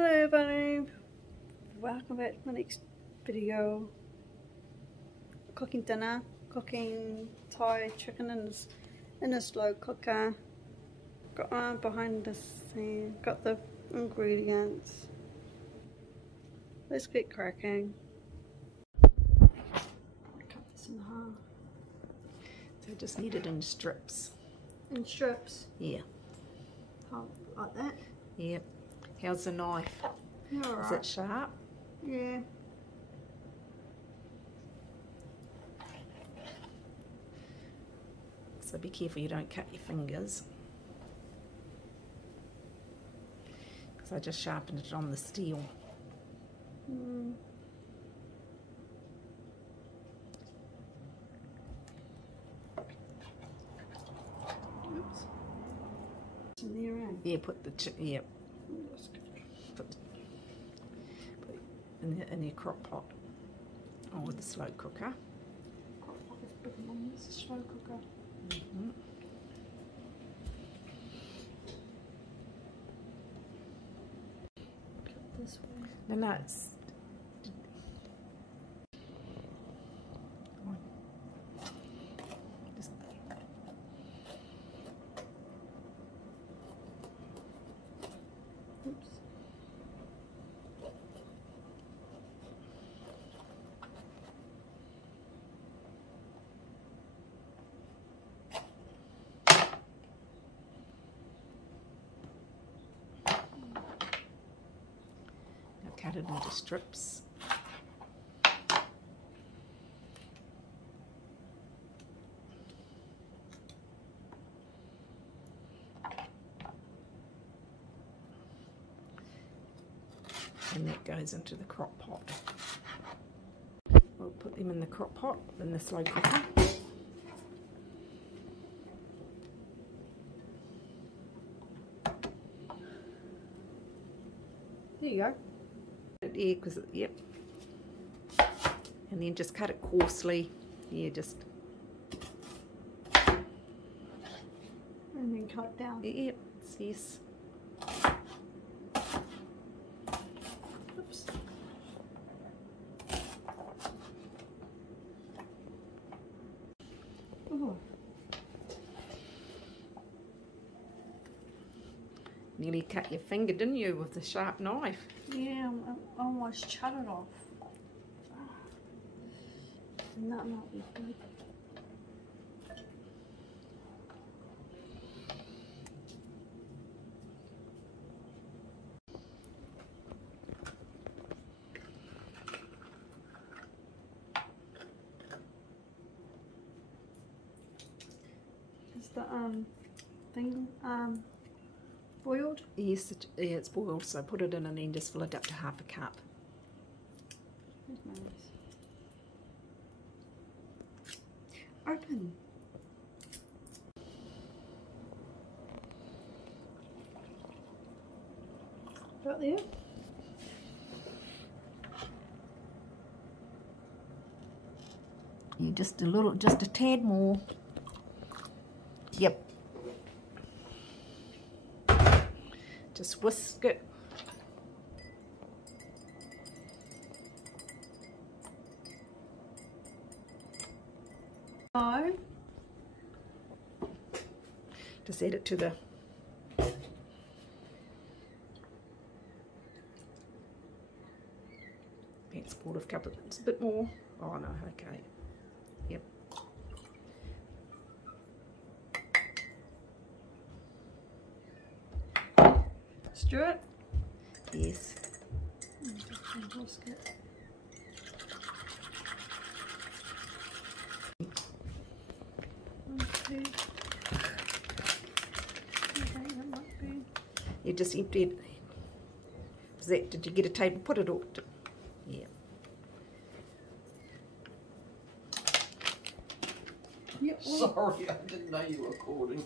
Hello everybody, welcome back to my next video. Cooking dinner, cooking Thai chicken in a slow cooker. Got on behind the scene, got the ingredients. Let's get cracking. Cut this in half. So just need it in strips. In strips? Yeah. Oh, like that? Yep. How's the knife? You're all right. Is it sharp? Yeah. So be careful you don't cut your fingers. Because I just sharpened it on the steel. Mm. Oops. It's in there, eh? Yeah, put the put in your crock pot or with the slow cooker. Crock pot is big one. This is a slow cooker. Mm-hmm. Cut this way. No, it's just Oops. now cut it into strips. And that goes into the crock pot. We'll put them in the crock pot in the slow cooker. There you go. Yeah, because yep. And then just cut it coarsely. Yeah, just. And then cut it down. Yep. Yes. Oops. Oh. Nearly cut your finger, didn't you, with the sharp knife? Yeah, I almost shut it off. And that might be good. Is the thing boiled? Yes, it's boiled, so put it in and then just fill it up to half a cup. Where's my rice? Open. About there? You just a tad more. Yep. Just whisk it. No. Just add it to the that's quarter cup. It's a bit more. Oh no, okay. Yep. Stir it. Yes. Whisk it. Okay. Okay, that might be. You just empty it. Is that? Did you get a table? Put it all. Yeah. Yep. Sorry, I didn't know you were recording.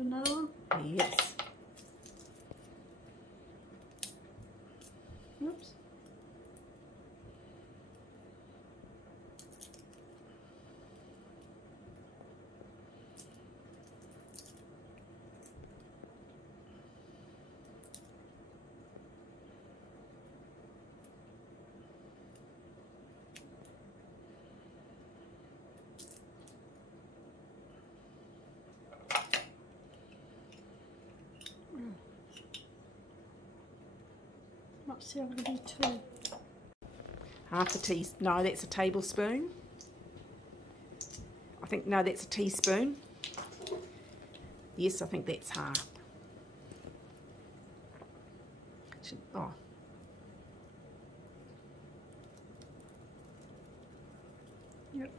Do another one? Yes. Oops. Let's see, I'm going to do 2. Half a teaspoon. No, that's a tablespoon. I think, no, that's a teaspoon. Yes, I think that's half. Oh. Yep.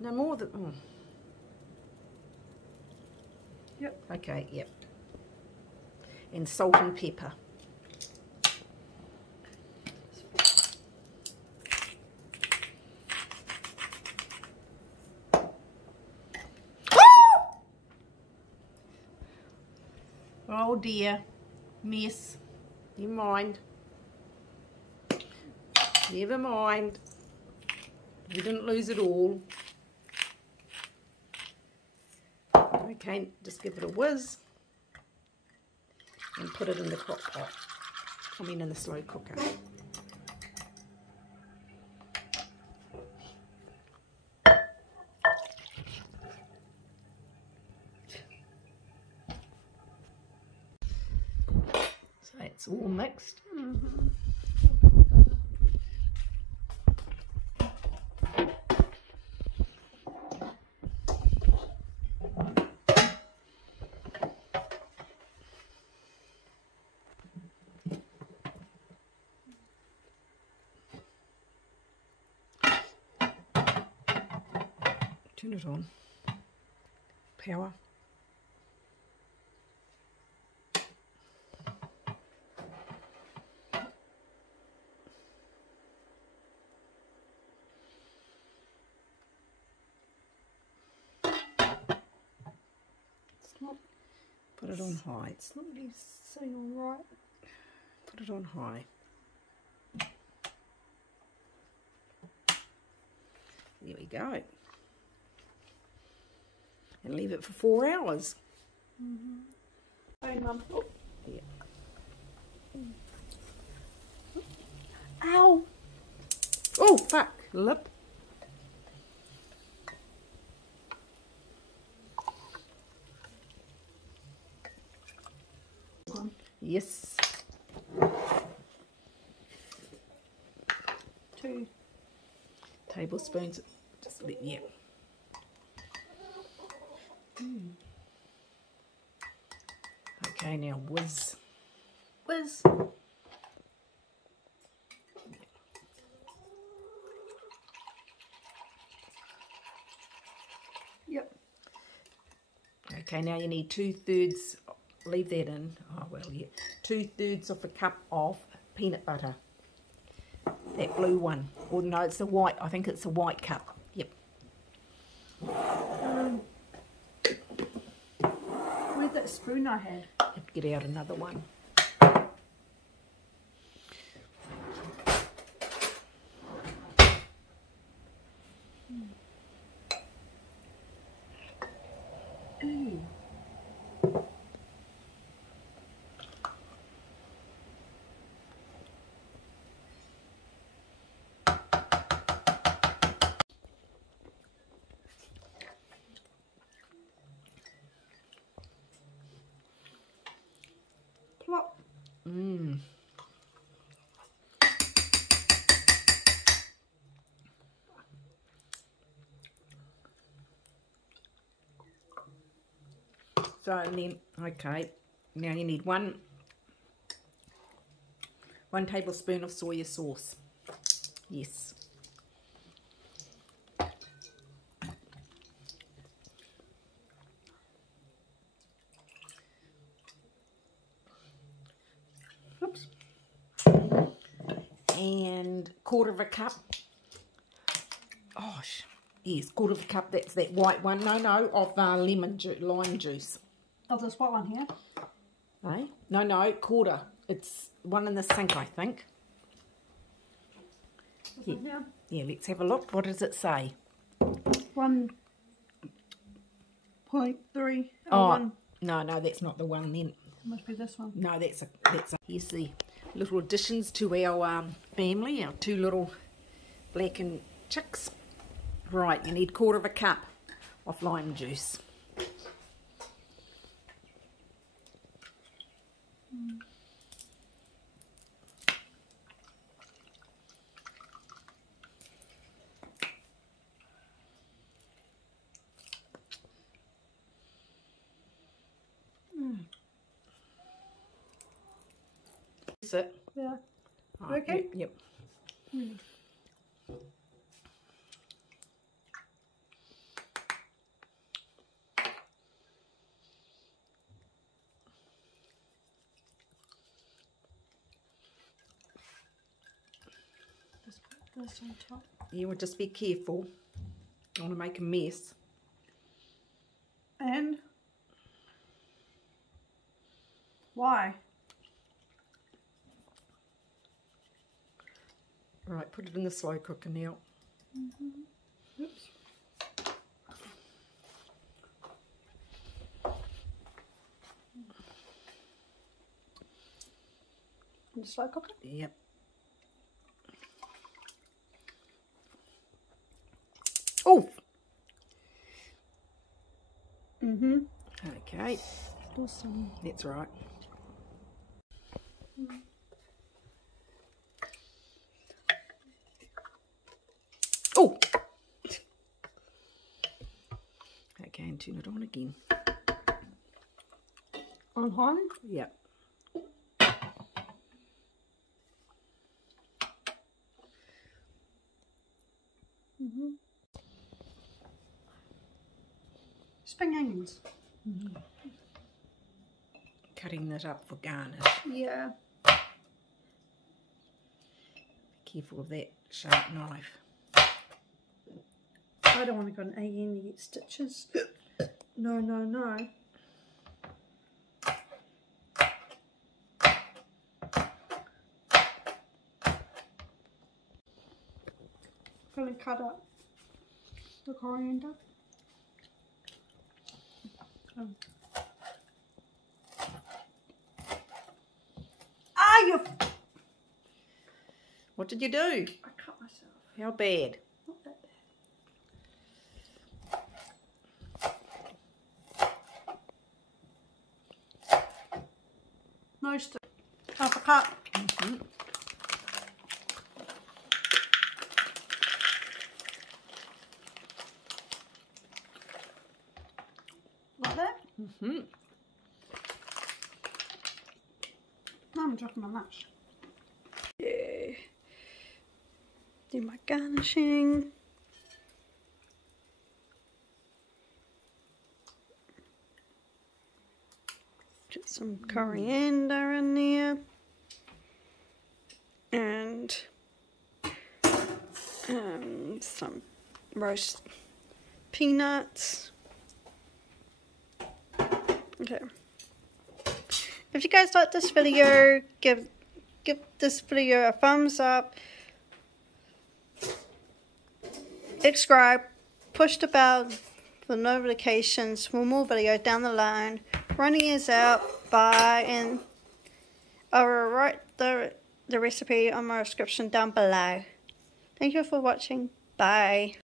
No more than... Oh. Yep. Okay, yep. And salt and pepper. Oh dear, mess. Never mind. Never mind. We didn't lose it all. Okay, just give it a whiz and put it in the crock pot. I mean in the slow cooker. So it's all mixed. Mm-hmm. Turn it on. Power. Put it on high. It's not really sitting all right. Put it on high. There we go. And leave it for 4 hours. Mm-hmm. Hey, Mum. Oh. Yeah. Ow! Oh, fuck. Lip. Yes. 2 tablespoons. Just let, yeah. Okay, now whiz. Whiz. Yep. Okay, now you need 2/3, leave that in, oh well, yeah, 2/3 of a cup of peanut butter. That blue one. Or no, it's the white, I think it's a white cup. Yep. Where's that spoon I had? Have to get out another one. Ooh. Plop. Mmm. So and then, okay, now you need one tablespoon of soya sauce. Yes. Oops. And 1/4 cup. Oh, yes, 1/4 cup. That's that white one. No, of lime juice. Of this white one here? Eh? No, quarter. It's one in the sink, I think. This one here? Yeah, let's have a look. What does it say? 1.3. Oh, no, that's not the one then. It must be this one. No, that's a. Here's the little additions to our family, our 2 little blackened chicks. Right, you need 1/4 cup of lime juice. That's it. Yeah. Oh, Okay. Yep. Just put this on top. You would just be careful. I want to make a mess. And why? Right, put it in the slow cooker now. Oops. In the slow cooker? Yep. Oh! Okay, Still some. that's right. Oh! Okay, and turn it on again. On high? Yep. Spring onions. Cutting that up for garnish. Yeah. Be careful of that sharp knife. I don't want to go an A and get stitches. No. Gonna cut up the coriander. You! What did you do? I cut myself. How bad? Not that bad. No stick. Half a cup. Like that? Now I'm dropping my nuts. Yeah. Do my garnishing. Get some coriander in there. And some roast peanuts. Okay. If you guys like this video, give this video a thumbs up. Subscribe. Push the bell for notifications for more videos down the line. Running is out. Bye. And I will write the recipe on my description down below. Thank you for watching. Bye.